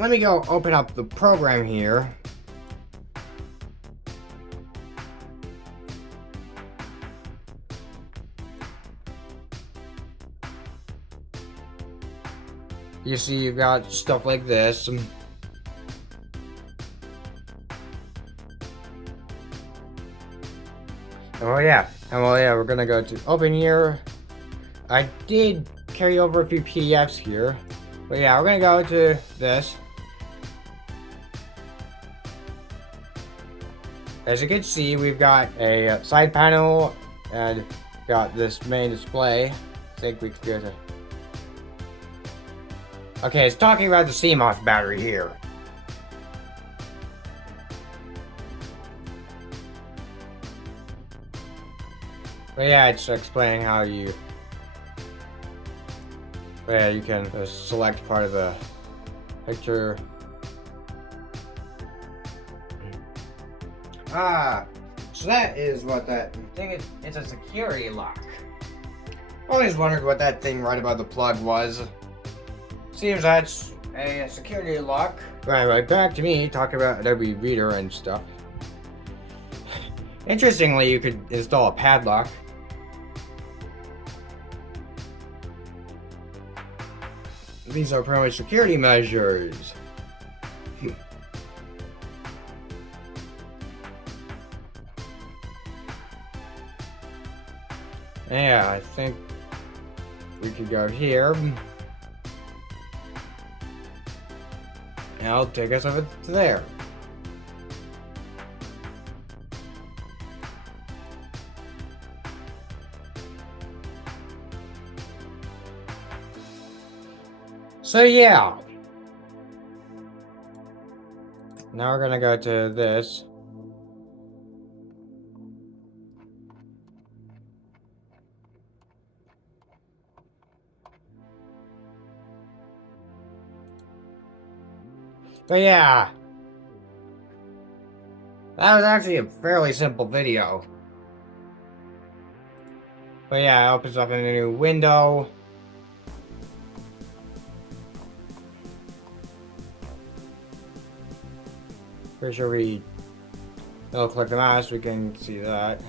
let me go open up the program here. You see, you've got stuff like this. Oh yeah, we're gonna go to open here. I did carry over a few PDFs here. But yeah, we're gonna go to this. As you can see, we've got a side panel and got this main display. I think we could go to... Okay, it's talking about the CMOS battery here. But yeah, it's explaining how you... But yeah, you can select part of the picture. So that is what that thing is. It's a security lock. Always wondered what that thing right above the plug was. Seems that's a security lock. Right, back to me talking about Adobe Reader and stuff. Interestingly, you could install a padlock. These are pretty much security measures. Yeah, I think we could go here. And I'll take us over to there. So yeah. Now we're gonna go to this. But yeah. That was actually a fairly simple video. But yeah, it opens up in a new window. Pretty sure we double click the mouse, we can see that.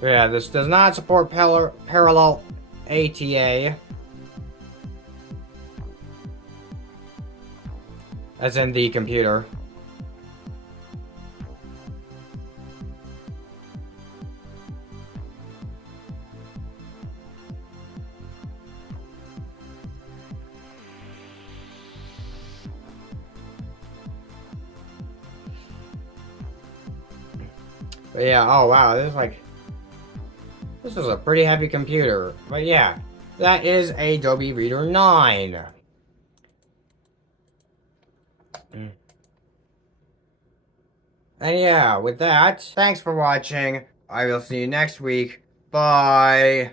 But yeah, this does not support parallel ATA. As in the computer. But yeah, oh wow, this is a pretty heavy computer. But yeah, that is Adobe Reader 9. And yeah, with that, thanks for watching. I will see you next week. Bye.